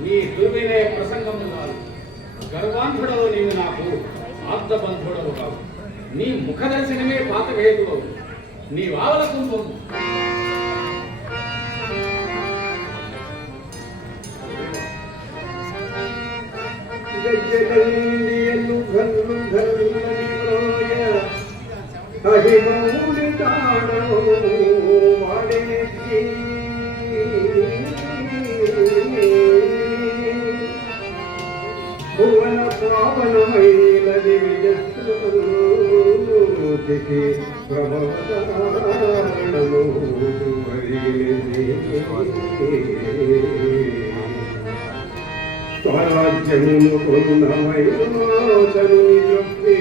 నీ దుర్వినయ ప్రసంగము కాదు. గర్వాంధుడవు నీవు నాకు ఆప్తబంధుడవు కావు. నీ ముఖ దర్శనమే పాతకేతువు. నీ వావల కుంభము భువన పావనమైనది విజస్సుకి ప్రభవతారణము స్వరాజ్యమును కొన్నవైనాశను నిజొప్పి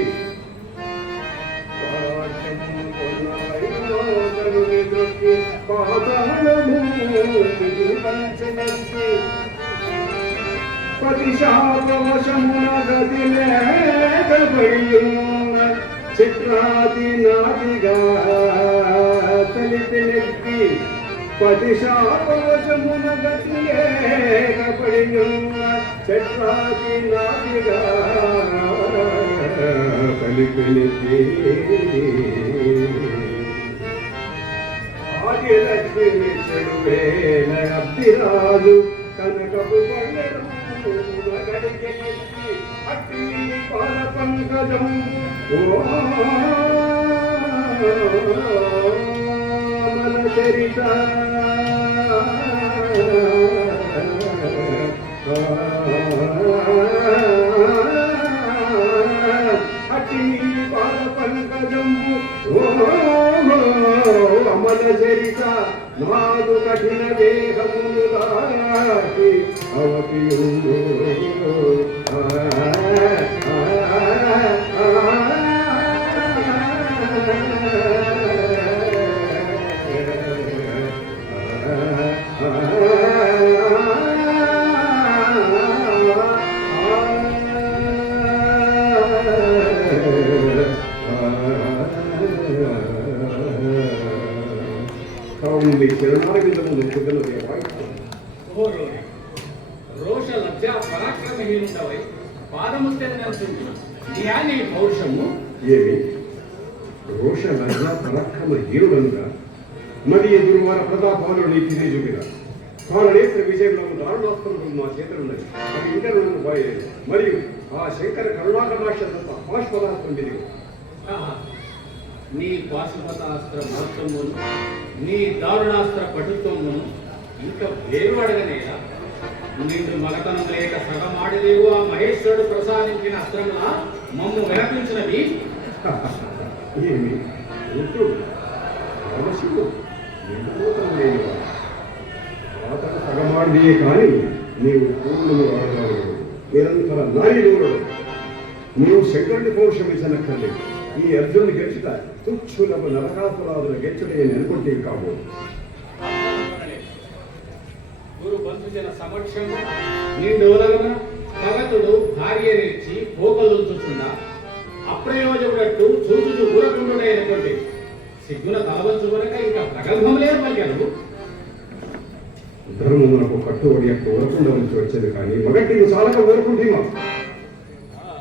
స్వరాజ్యమును కొన్నవైనాశను నిజొప్పి పాతాళము పంచనసి పతిశాపవశమున గతి లేకపడియున్న చిత్రాది నాదిగా తలిపి నెత్తి పతిశాపవశమున గతి లేకపడియున్న చిత్రాది నాదిగా తలిపి నెత్తి ఆదిలక్ష్మి చెడువేల అబ్బిరాజు కనకపు పల్లెడు అట్టి పాల పంకజం మన చరిత అట్టి పాల పంకజం అమల చరిత నాదు కఠిన దేహములు దాటి అవతియుండు రోష లజ్జ పరాక్రమహీనుడవై పాదముస్తెందంటుంది నీ పౌరుషము ఏమి రోష లజ్జ పరాక్రమహీనుడంగా మరి ఎదురువార ప్రతాపాలు నీ తిరిగి చూపిన తాను నేత్ర విజయంలో దారుణాస్త్రం మా చేతులున్నది అది ఇంటర్వ్యూ పోయేది మరియు ఆ శంకర కరుణాకటాక్ష పాశ్వదాస్త్రం విధిగా నీ పాశుపతాస్త్ర మహత్వమును నీ దారుణాస్త్ర పటుత్వమును ఇంకా వేరు అడగనేలా నిన్ను మలకనం లేక సగమాడలేవు ఆ మహేశ్వరుడు ప్రసాదించిన అస్త్రములా మమ్ము వినపించినవి ఏమి అతను సగమాడియే కానీ నీవు పూర్ణము వాడగలవు నిరంతర నాయుడు నీవు శంకరుడి పౌరుషం ఇచ్చనక్కర్లేదు ఈ అర్జునుని గెలుచుట తుచ్చులకు నరకాసురాదుల గెలుచుట అని అనుకుంటే కాబోదు గురు బంధుజన సమక్షము నిండోలగన భగతుడు భార్య నిలిచి పోకలు చూచుండా అప్రయోజకుడట్టు చూచుచు ఊరకుండునే అనుకోండి సిగ్గున తలవచ్చు కనుక ఇంకా ప్రగల్భం లేదు పలికాను ధర్మమునకు కట్టుబడి యొక్క ఊరకుండా నుంచి వచ్చేది కానీ మొదటి చాలక ఊరుకుంటున్నాం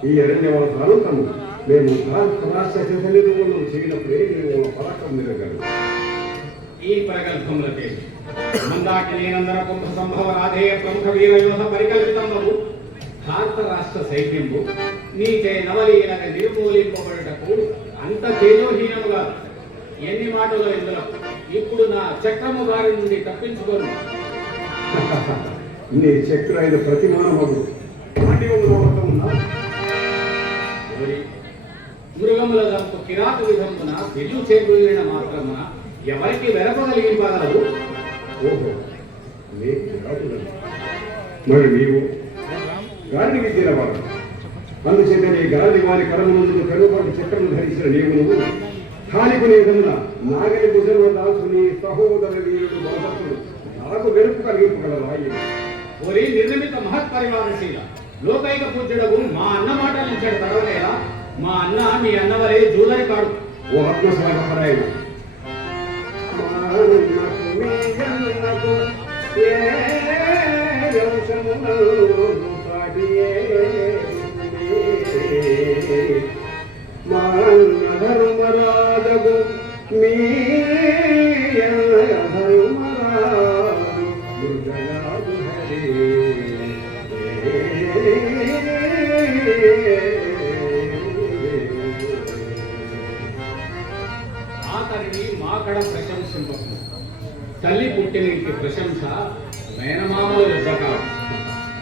ఈ అరణ్యవాసానంతము మేము తల్లిదండ్రులను చేయనప్పుడే మేము పరాక్రమం నిలగలరు ఈ ప్రగల్భములకే మందాకి నేనందర కుంభ సంభవ రాధేయ ప్రముఖ వీరయోధ పరికల్పితము భారత రాష్ట్ర సైన్యము నీచే నవలీలక నిర్మూలింపబడుటకు అంత తేజోహీనముగా ఎన్ని మాటలు ఇందులో ఇప్పుడు నా చక్రము వారి నుండి తప్పించుకోను నీ చక్ర అయిన ప్రతిమానమగు మృగముల దంపు కిరాత విధమున వెలు చేకూరిన మాత్రమున ఎవరికి వెరపగలిగిపగలదు ఓహో మరి నీవు గాలి విద్యల వారు అందుచేత నీ గాలి వారి కరమునందు కనుపాటు చక్రము ధరించిన నీవు నువ్వు ఖాళీకు నీ విధమున నాగలి భుజంలో దాల్చుని సహోదర వీరుడు బాధకుడు నాకు వెరుపు కలిగిపగలరా ఓరి నిర్నిమిత మహత్పరివారశీల లోకైక పూజ్యుడకు మా అన్న మాటలు ఇచ్చాడు తడవలేదా మా అన్న మీ అన్నవరే జూదరి కాడు ఓ ఆత్మస్వాగపరాయణ ఏ ధర్మరాజు మీ ఆతరిని మాకడ ప్రశంసింపకు. తల్లి పుట్టినింటి ప్రశంస మేనమామల యుద్ధకాలం.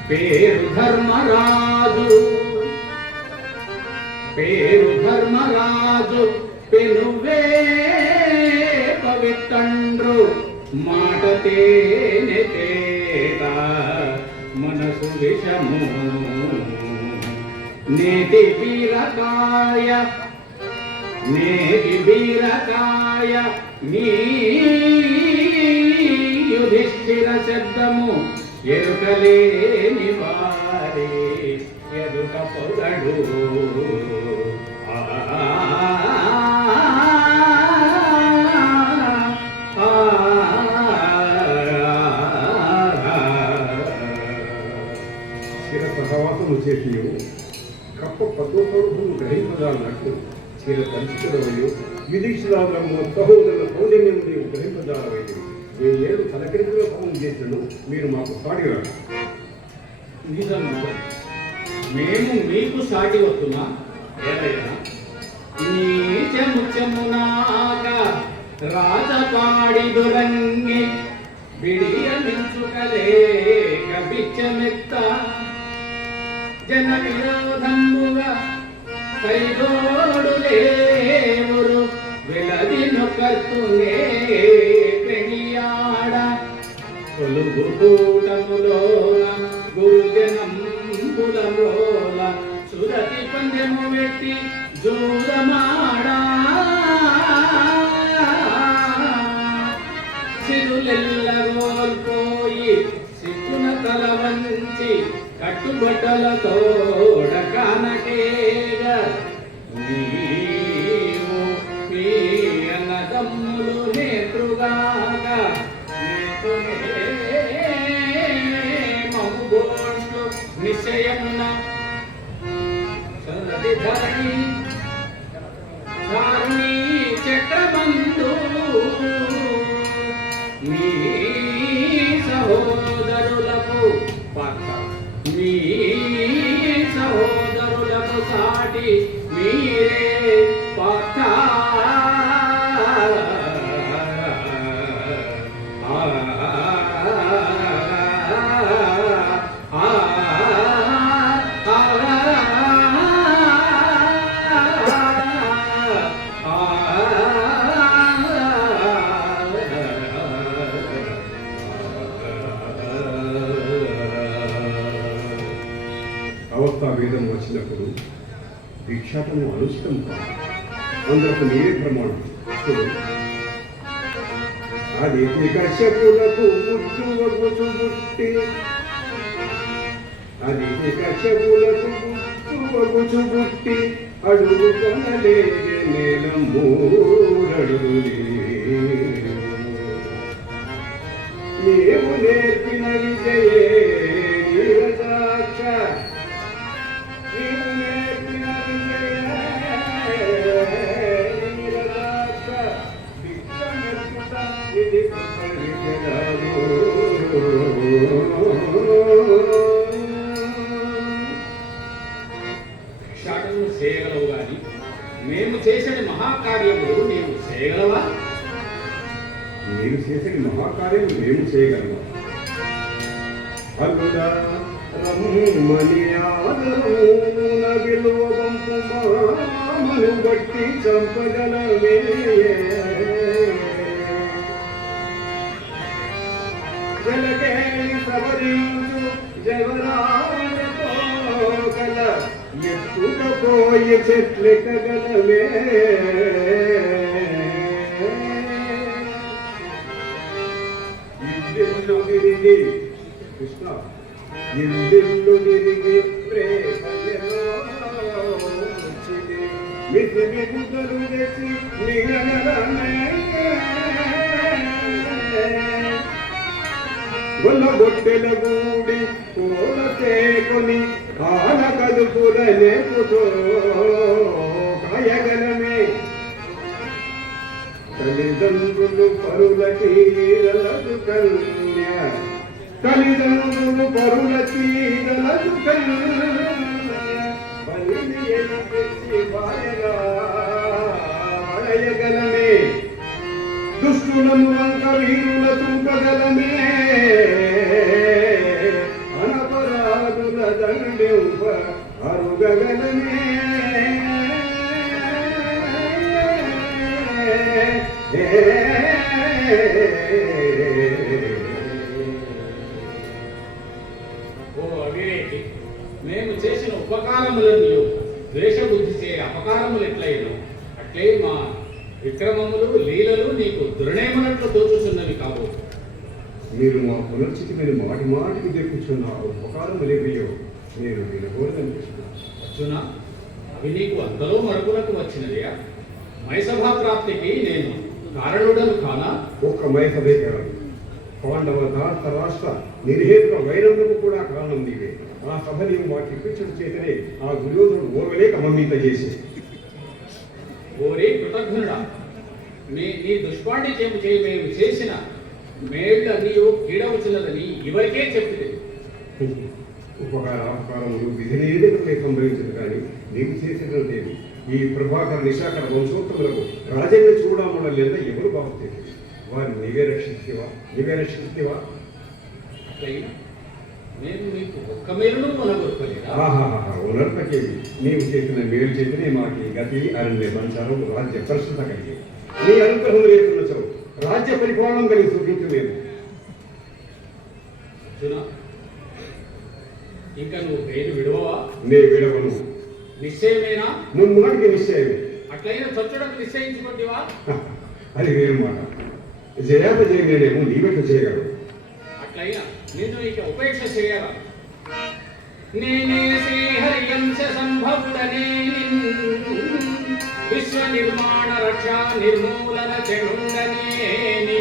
పేరు ధర్మరాజు పెనువే పవిత్రండ్రు మాట తేనె తేట మనసు విషము నేటి బీరకాయ నీ యుధిష్ఠిర శబ్దము ఎరుకలేని వారి ఎదుట పొగడు. చిర సహవాసము చేసి కప్ప పద్మస్వరూపము గ్రహింపదాన్నట్టు చిర తలుచుకుడవయు యుధిష్ఠిరాజము సహోదరుల సౌజన్యము నీవు గ్రహింపదానవయ్యు. ఏ ఏడు తలకిందులో పవన్ చేసినను మీరు మాకు సాటిరాడు. నిజం మేము మీకు సాటి వస్తున్నా ఏదైనా నీచముచమునాక రాజపాడి దురంగి బిడియమించుకలేక బిచ్చమెత్త జన విరోధముగా పైగోడు లేవురు వెలది నొకతునే పెనియాడ కొలుగు కూటములోన గురుజనంబులమోల సురతి పందెము వెట్టి జూరమాడా సిరులెల్లగోల్పోయి సిక్కున తల వంచి కట్టుబట్టలతోడ కానకేగా నీవు మీ అన్నదమ్ములు నేతృగాక మౌగోష్లు నిశ్చయమున ధరణి చక్రబంధు మీ సహోదరులకు సాటి మీరే పార్థ వేదం వచ్చినప్పుడు భిక్షాటము అనుచితం కాదు. అందరకు మీరే ప్రమాణం. అది కశ్యపులకు ముచ్చువగుచుబుట్టి అడుగు కొనలేని నేల మూడడుగులే నీవు నేర్పిన విజయే నీరజాక్ష భిక్షాటము చేయగలవు గాని మేము చేసే మహాకార్యములు నీవు చేయగలవా? మీరు చేసే మహాకార్యం మేము చేయగలమా? అల్లుడా రమ్మనియాదరున విలువంపు మామను బట్టి చంపగలవే జలకేళి సవరించు జవరాగల ఎత్తుకపోయి చెట్లెక్కగలవే ఇల్లు తిరిగి కృష్ణ ఇల్లు తిరిగి మితి మిగుదలు తెచ్చి గొల్ల గొట్టెల గూడి కోలతేకొని ఆన కదుపులనేపుతో కాయగలమే తల్లిదండ్రులు పరుల తీరలదు కన్య తల్లిదండ్రులు పరుల తీరలదు కన్యగలమే దుష్టులను వంక వీరుల చూపగలమే అనపరాధుల దండింప అరుగగలమే ఓ అవివేకి, మేము చేసిన ఉపకారములను ద్వేషబుద్ధి చే అపకారములు ఎట్లయినో అట్లే మా విక్రమములు లీలలు నీకు దుర్ణయమనట్లు తోచుచున్నవి కావు. మీరు మా పునర్చితి మీద మాటి మాటికి దెక్కుచున్న ఉపకారం లేవయ్యో నేను వినకూడదనిపిస్తున్నా. అర్జున, అవి నీకు అంతలో మరుపులకు వచ్చినదియా? మైసభా ప్రాప్తికి నేను కారణుడను కానా? ఒక్క మైసభే కాదు, పాండవ ధార్త రాష్ట్ర నిర్హేతుక వైరందుకు కూడా కారణం నీవే. ఆ సభ నీవు మాకు ఇప్పించడం చేతనే ఆ దుర్యోధనుడు ఓర్వలేక మమ్మీత చేసే. ఓరే కృతజ్ఞుడా, నీ దుష్పాండిత్యము చేయి మేము చేసిన మేళ్ళ నీవు కీడవచ్చున్నదని ఇవరికే చెప్పింది. ఉపకారాపకారములు విధిలేదే సంభవించదు కానీ నీకు చేసినదేమి ఈ ప్రభాకర నిశాకర వంశోత్తములకు రాజంగ చూడముల లేదా ఎవరు బాగుతుంది? వారిని నీవే రక్షిస్తేవా? అట్లయినా నేను మీకు ఒక్క మేలును కొనగొట్టలేదా? ఉన్నప్పటికేమి నీవు చేసిన మేలు చేతనే మాకు గతి అరణ్య సంచారం రాజ్య పరిస్థిత కలిగి నీ అనుగ్రహం లేకున్నచో రాజ్య పరిపాలన కలిగి చూపించు మేము. అర్జున, ఇంకా నువ్వు పేరు విడవవా? నే విడవను. నిశ్చయమేనా? నువ్వు మాటికి నిశ్చయమే. అట్లయినా చచ్చుడకు నిశ్చయించుకుంటేవా? అది వేరు మాట. జయాపజయమేమో నీవెట్లు చేయగలవు. అట్లయినా నేను ఇక ఉపేక్ష చేయాలా? నేనే శ్రీహరియంశ సంభవుడనే విశ్వ నిర్మాణ రక్ష నిర్మూలన చెడుండనేని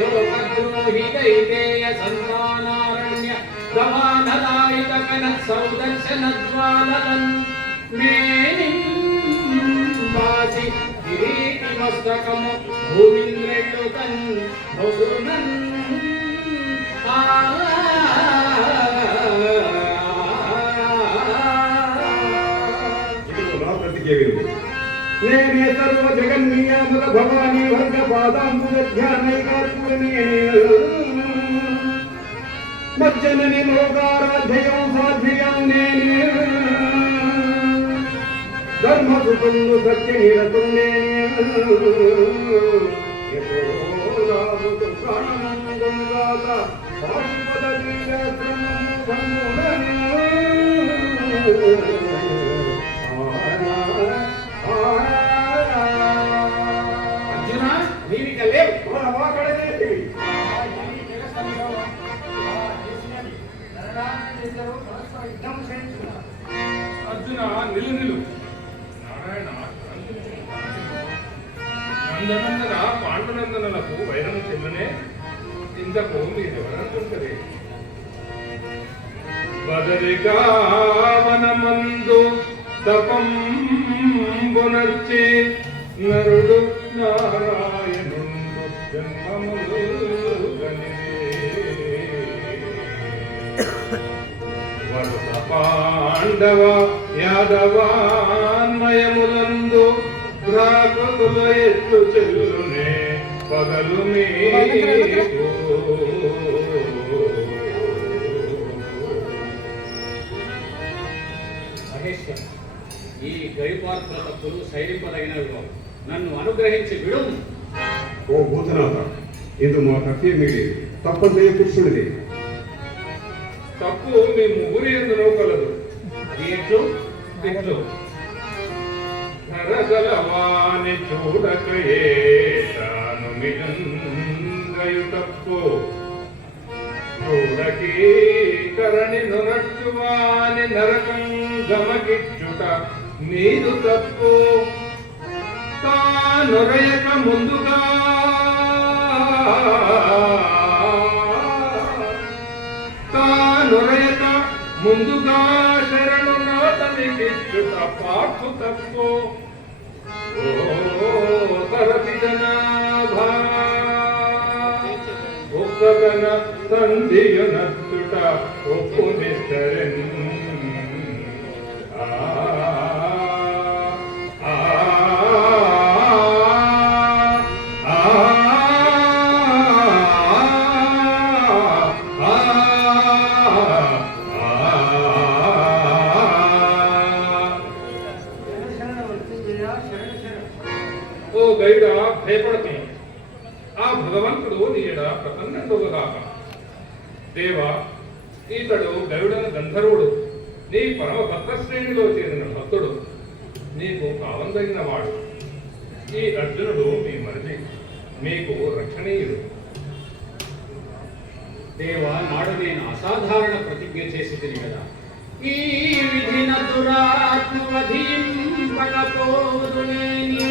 లోకద్రోహి దైతేయ సంతానారణ్య గవానదాయుత కన సౌదర్శన జ్వాలలన్ మేనింబాసి కిరీటి మస్తకము భూమింద్రెళ్ళు కన్ భౌసునన్ నేనే సర్వ జగన్నియామక భవానీ వర్గ పాదాంబుధ్యానైకాత్మనే మజ్జనని లోకారాధ్యయం సాధ్యం నేనే ధర్మసుతుండు సత్య నిరతం నేనే యశోదాసు ప్రాణమంగంగాత పాశుపద అర్జున, నీవిక లేవు. అర్జున, నిలు నారాయణ నందనందన పాండునందనలకు వైరము చెల్లనే ఇంతకు మీరెవరంటుంటది? బదరికావనమందు తపంబునర్చి నరుడు నారాయణుండు జన్మములు వరుస పాండవ యాదవాన్మయములందు ద్రాపకుల ఎట్లు చెల్లునే పగలు మీకు మహేశ్వర, ఈ గైపాత్ర తప్పులు శైలింపదగినవి కావు. నన్ను అనుగ్రహించి విడు. ఓ భూతనాథ, ఇందు మా తప్పే మీరే తప్పదే పురుషుడిదే. తప్పు మీ ముగ్గురి ఎందులో కలదు. ఎట్లు ఇట్లు నరగలవాని చూడకయే తాను మిగంగయు తప్పు చూడకి కరణి నొరట్టువాని నరకం గమకిచ్చుట నీదు తప్పు నొరయక ముందుగా శరణు నాతనికిచ్చుట పాఠు తప్పో ఓ తరపిదనాభా ఒక్కగన సంధియునత్తుట ఒప్పు నిస్తరెన్ ఓ గైడ భయపడకే ఆ భగవంతుడు నీడ ప్రసన్నుడుగాక దేవా ఈతడు గరుడన గంధర్వుడు నీ పరమ భక్త శ్రేణిలో చేరిన భక్తుడు నీకు కావందగిన వాడు ఈ అర్జునుడు మీ మరిది మీకు రక్షణీయుడు దేవా నాడు నేను అసాధారణ ప్రతిజ్ఞ చేసి తిని కదా ఈ విధిన దురాత్మవధింపకపోదునేని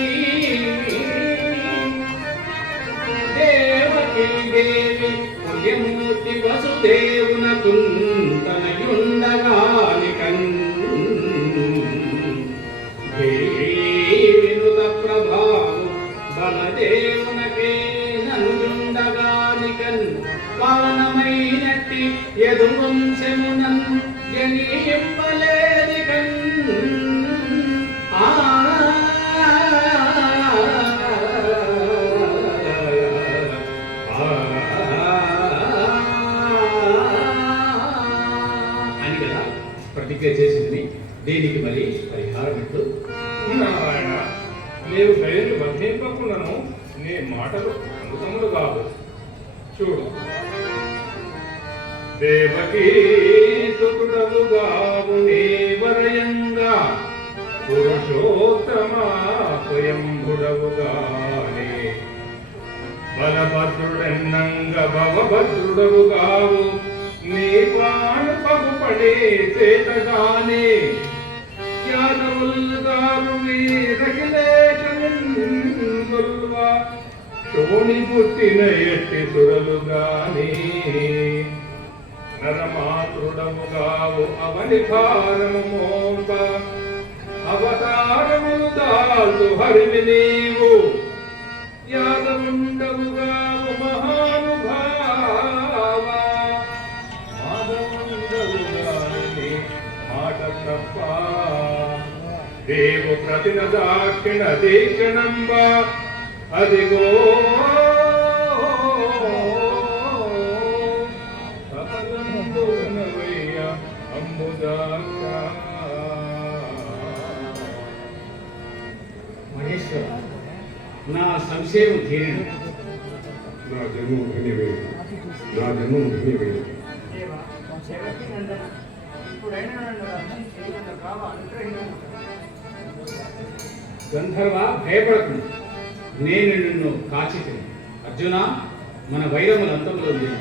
దేవకి దేవి పుణ్యమూర్తి వసుదేవున కుంతనయుండగానికన్ వినుత ప్రభావు బలదేవునకే ననుండగానికన్ పావనమైనట్టి యదువంశమునన్ జనింపలేదికన్ అని కదా ప్రతిజ్ఞ చేసింది. దీనికి మరి పరిహారం ఎట్లు? నారాయణ నీవు దయను వర్ధింపకున్నను నీ మాటలు అనుకములు కాదు. చూడు దేవకీ సుకుడవుగావు నీవరయంగా పురుషోత్తమా స్వయంభుడవుగానే బలభద్రుడెన్నంగ భవభద్రుడవుగావు నీ పాను పగుపడే చేతగానే యాదవులుగారు వీరఖిలేశముల్వా శోణి పుట్టిన ఎట్టి సురలుగానే నరమాతృడముగావు అవని భారము మోప అవతారములు దాల్చు హరివి నీవు యాదవుండవుగావు మహానుభావ మాధవుండవుగాని మాట తప్ప దేవు ప్రతిన దాక్షిణ దీక్షణంబ అదిగో మహేశ్వర నా సంశయం తీరింది. నా జన్మం ధన్యమైనది. నా జన్మం ధన్యమైనది. గంధర్వ భయపడకుండా నేను నిన్ను కాచితిని. అర్జున మన వైరముల అంతంలో లేదు.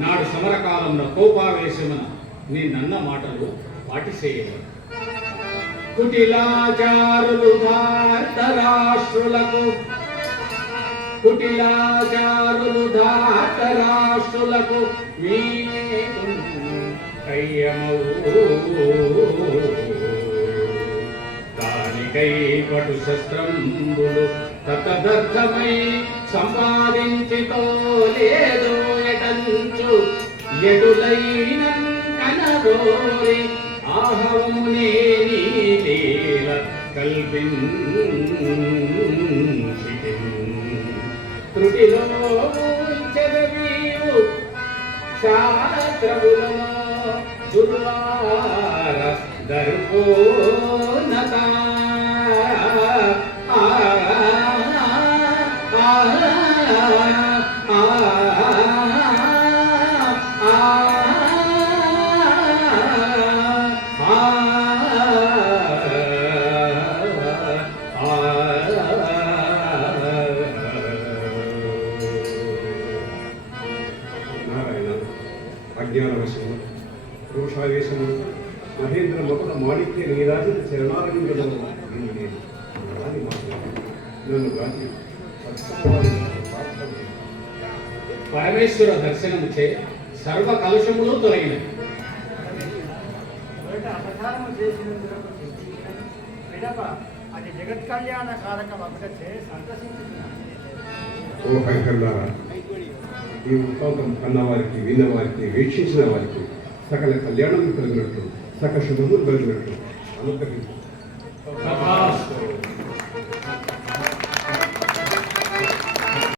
నాడు సమరకాలంలో కోపావేశమున నీ నన్న మాటలు పాటిసేయలేదు. కుటిలాచారులు ధార్తరాష్ట్రులకు దానికై పటు శస్త్రంబులు తదర్థమై సంపాదించితో లేదో ఎటంచు ఎటులైన కనరోరి ఆహవమునే నీలీల కల్పించి త్రుటిలో చదవీవు శాస్త్రములను దుర్వార దర్పోన్నత అజ్ఞానవశము రోషావేశము మహేంద్ర మొదట మాణిక్య నీరాజిత చరణారంగము నన్ను గాచి పరమేశ్వర దర్శనము చే సర్వ కలుషములు తొలగినవి. ఎదుట అపచారము చేసినందుకు విడప అది జగత్ కళ్యాణ కారకం అప్పుడచ్చే సంతసించుతున్నాను. ఓ హరిహరులారా, ఈ వృత్తాంతం కన్నవారికి, విన్నవారికి, వీక్షించిన వారికి సకల కళ్యాణములు కలిగినట్లు, సకల శుభములు కలిగినట్లు అనుగ్రహించు. తథాస్తు.